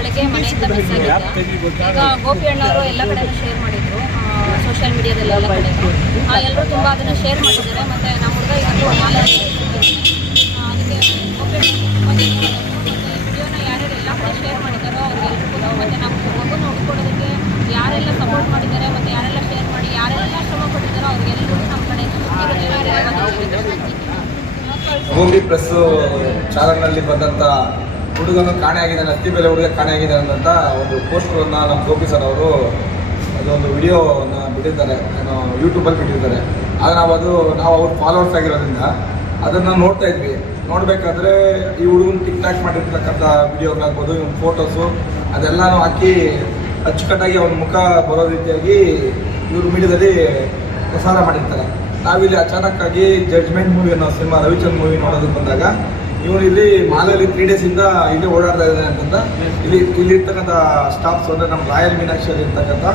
ಬೆಳಗ್ಗೆ ಮನೆಯಿಂದ ಮಿಸ್ ಆಗಿದೆ. ಈಗ ಗೋಪಿ ಅಣ್ಣವರು ಎಲ್ಲ ಕಡೆ ಶೇರ್ ಮಾಡಿದ್ರು. ಸೋಷಿಯಲ್ ಮೀಡಿಯಾದಲ್ಲಿ ಎಲ್ಲ ಕಡೆ ಎಲ್ಲರೂ ತುಂಬ ಅದನ್ನು ಶೇರ್ ಮಾಡಿದ್ದಾರೆ. ಮತ್ತೆ ನಮ್ಮ ಹುಡುಗ ಮಾಲೆ ಅದಕ್ಕೆ ಗೋಪಿ ವಿಡಿಯೋನ ಯಾರ್ಯಾರು ಎಲ್ಲ ಕಡೆ ಶೇರ್ ಮಾಡಿದ್ದಾರೋ ಅವ್ರಿಗೆಲ್ರಿಗೂ ಮತ್ತೆ ನಮ್ಮ ಮಗು ನೋಡ್ಕೊಳ್ಳೋದಕ್ಕೆ ಯಾರೆಲ್ಲ ಸಪೋರ್ಟ್ ಮಾಡಿದ್ದಾರೆ ಮತ್ತೆ ಯಾರೆಲ್ಲ ಶೇರ್ ಮಾಡಿ ಯಾರೆಲ್ಲ ಶ್ರಮ ಪಟ್ಟಿದ್ದಾರೋ ಅವ್ರಿಗೆಲ್ಲರಿಗೂ ನಮ್ಮ ಕಡೆ ಭೂಮಿ ಪ್ರೆಸ್ ಚಾನಲ್ನಲ್ಲಿ ಬಂದಂಥ ಹುಡುಗನು ಕಾಣೆಯಾಗಿದ್ದಾನೆ ಅತಿ ಬೆಲೆ ಹುಡುಗ ಕಾಣೆಯಾಗಿದ್ದಾನೆ ಅಂತ ಒಂದು ಪೋಸ್ಟರನ್ನು ನಮ್ಮ ಗೋಪಿ ಸರ್ ಅವರು ಅದೊಂದು ವಿಡಿಯೋನ ಬಿಟ್ಟಿದ್ದಾರೆ, ಏನೋ ಯೂಟ್ಯೂಬಲ್ಲಿ ಬಿಟ್ಟಿದ್ದಾರೆ. ಆಗ ನಾವು ಅದು, ನಾವು ಅವ್ರ ಫಾಲೋವರ್ಸ್ ಆಗಿರೋದ್ರಿಂದ ಅದನ್ನು ನೋಡ್ತಾ ಇದ್ವಿ. ನೋಡಬೇಕಾದ್ರೆ ಈ ಹುಡುಗನ ಟಿಕ್ ಟಾಕ್ ಮಾಡಿರ್ತಕ್ಕಂಥ ವಿಡಿಯೋಗಳಾಗ್ಬೋದು ಇವ್ನ ಫೋಟೋಸು ಅದೆಲ್ಲನೂ ಹಾಕಿ ಅಚ್ಚುಕಟ್ಟಾಗಿ ಅವನ ಮುಖ ಬರೋ ರೀತಿಯಾಗಿ ಇವರು ಮೀಡಿಯಾದಲ್ಲಿ ಪ್ರಸಾರ ಮಾಡಿರ್ತಾರೆ. ನಾವಿಲ್ಲಿ ಅಚಾನಕ್ಕಾಗಿ ಜಡ್ಜ್ಮೆಂಟ್ ಮೂವಿ ಅನ್ನೋ ಸಿನಿಮಾ ರವಿಚಂದ್ರ ಮೂವಿ ನೋಡೋದಕ್ಕೆ ಬಂದಾಗ ಇವನು ಇಲ್ಲಿ ಮಾಲಲ್ಲಿ ತ್ರೀ ಡೇಸಿಂದ ಇಲ್ಲಿ ಓಡಾಡ್ತಾ ಇದ್ದಾನೆ ಅಂತಂದ. ಇಲ್ಲಿ ಇಲ್ಲಿ ಇರ್ತಕ್ಕಂಥ ಸ್ಟಾಫ್ಸ್ ಅಂದರೆ ನಮ್ಮ ರಾಯಲ್ ಮೀನಾಕ್ಷಿಯಲ್ಲಿ ಇರ್ತಕ್ಕಂಥ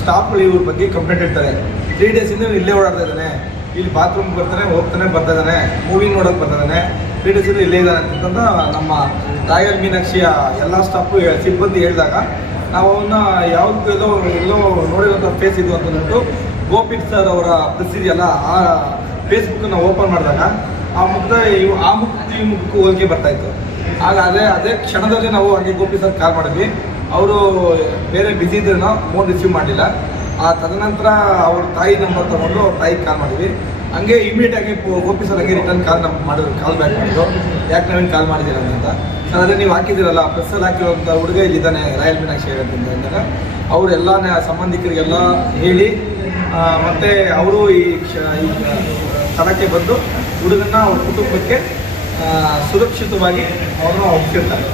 ಸ್ಟಾಫ್ಗಳು ಇವ್ರ ಬಗ್ಗೆ ಕಂಪ್ಲೇಂಟ್ ಇರ್ತಾರೆ ತ್ರೀ ಡೇಸಿಂದ ಇಲ್ಲೇ ಓಡಾಡ್ತಾ ಇದ್ದಾನೆ. ಇಲ್ಲಿ ಬಾತ್ರೂಮ್ ಬರ್ತಾನೆ, ಹೋಗ್ತಾನೆ, ಬರ್ತಾ ಇದ್ದಾನೆ ಮೂವಿ ನೋಡೋಕೆ ಬರ್ತಾ ಇದ್ದಾನೆ. ತ್ರೀ ಡೇಸಿಂದ ಇಲ್ಲೇ ಇದ್ದಾನೆ ಅಂತಂದ ನಮ್ಮ ರಾಯಲ್ ಮೀನಾಕ್ಷಿಯ ಎಲ್ಲ ಸ್ಟಾಫು ಸಿಬ್ಬಂದಿ ಹೇಳಿದಾಗ, ನಾವು ಅವನ್ನ ಯಾವ್ದು ಎಲ್ಲೋ ಎಲ್ಲೋ ನೋಡಿರುವಂಥ ಫೇಸ್ ಇದು ಅಂತ ಅಂದ್ಬಿಟ್ಟು ಗೋಪಿತ್ ಸರ್ ಅವರ ಪ್ರಸಿದ್ಧಿ ಎಲ್ಲ ಆ ಫೇಸ್ಬುಕ್ಕನ್ನು ಓಪನ್ ಮಾಡಿದಾಗ ಆ ಮುಗ್ಧ ಆ ಮುಕ್ತಿ ಮುಖಕ್ಕೂ ಹೋಲಿಕೆ ಬರ್ತಾ ಇತ್ತು. ಆಗ ಅದೇ ಅದೇ ಕ್ಷಣದಲ್ಲಿ ನಾವು ಹಂಗೆ ಗೋಪಿ ಸರ್ ಕಾಲ್ ಮಾಡಿದ್ವಿ. ಅವರು ಬೇರೆ ಬಿಸಿ ಇದ್ರೂ ಫೋನ್ ರಿಸೀವ್ ಮಾಡಲಿಲ್ಲ. ಆ ತದನಂತರ ಅವ್ರ ತಾಯಿ ನಂಬರ್ ತಗೊಂಡು ಅವ್ರ ತಾಯಿಗೆ ಕಾಲ್ ಮಾಡಿದ್ವಿ. ಹಂಗೆ ಇಮಿಡಿಯೇಟ್ ಆಗಿ ಗೋಪಿ ಸರ್ ಹಂಗೆ ರಿಟರ್ನ್ ಕಾಲ್ ನಮ್ಮ ಮಾಡಿದ್ರು ಕಾಲ್ ಬ್ಯಾಕ್ ಮಾಡಿದ್ರು. ಯಾಕೆ ನಾವೇನು ಕಾಲ್ ಮಾಡಿದ್ದೀರ ಅಂತ. ಸರ್, ಅದೇ ನೀವು ಹಾಕಿದ್ದೀರಲ್ಲ ಪ್ರೆಸ್ಸಲ್ಲಿ ಹಾಕಿರುವಂಥ ಹುಡುಗ ಇಲ್ಲಿದ್ದಾನೆ, ರಾಯಲ್ ಮೀನಾಕ್ಷಿ ಅಂತ ಅಂದಾಗ ಅವರೆಲ್ಲ ಸಂಬಂಧಿಕರಿಗೆಲ್ಲ ಹೇಳಿ ಮತ್ತು ಅವರು ಈ ಕ್ಷ- ಈ ಸ್ಥಳಕ್ಕೆ ಬಂದು ಹುಡುಗನ ಅವ್ರ ಕುಟುಂಬಕ್ಕೆ ಸುರಕ್ಷಿತವಾಗಿ ಅವನು ಒಪ್ಪಿರ್ತಾರೆ